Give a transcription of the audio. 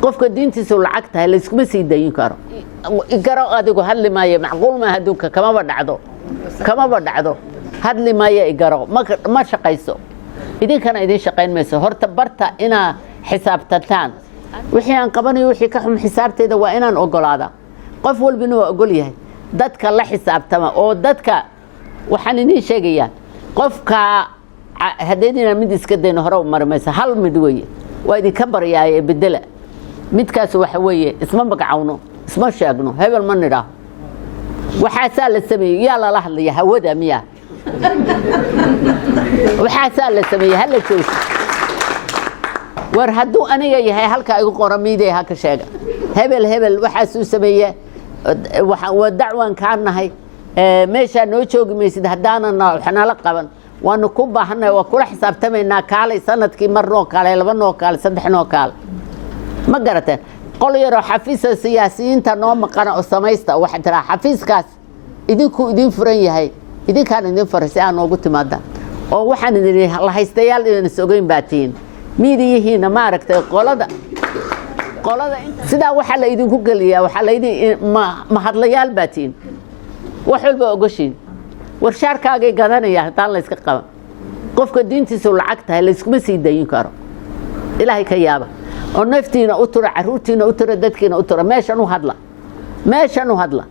qofka diintiisu lacag tahay la iskuma sii dayin karo igaro adigu hadli maayo macquul ma adduunka kamaba dhacdo hadli maayo igaro ma shaqayso idinkana idin shaqayn mayso horta barta inaa xisaabtantaan wixii aan qabanayo wixii ka xum xisaabteeda waa inaan ogolaada qof walbina waa ogol yahay dadka la xisaabtama oo dadka waxaan idin sheegayaa qofka hadeedina mid iska dayno hore u marmaysa hal mid weeye waa idinka baryaayee bedela midkaas waxa weeye isma magacawno isma sheegno hebel ma nidhaaho waxaasaa la sameeyey yaa lala hadlaya hawada miyaa waxaasaa la sameeyey hala joogo war hadduu aniga yahay halkaa igu qora miidee ha ka sheega hebel waxaasuu sameeye waa dacwaan kaa nahay meeshaa noo joogi maysid haddaanana waxnala qaban waanu ku baahannahay waa kula xisaabtamaynaa kaalay sanadkii mar noo kaale 2 noo kaale 3 noo kaale ma garateen qol yaroo xafiisa siyaasiyiinta noo maqana oo samaysta waxa tiraa xafiiskaas idin furan yahay idinkaan idin farsi aan ugu timaadaan oo waxaan idin la haystayaal idin sogeyn baatiin miidiyihiina ma aragtay qolada sidaa waxa la idinku galiyaa waxa la idin ma hadlayaal baatiin wax walba ogashiin warshaarkaagay gadanaya haddaan la iska qaban qofka diintiisu lacag tahay la iskuma sii dayin karo ilaahay ka yaaba oo naftiina u tura caruurtiina u tura dadkiina u tura meeshan u hadla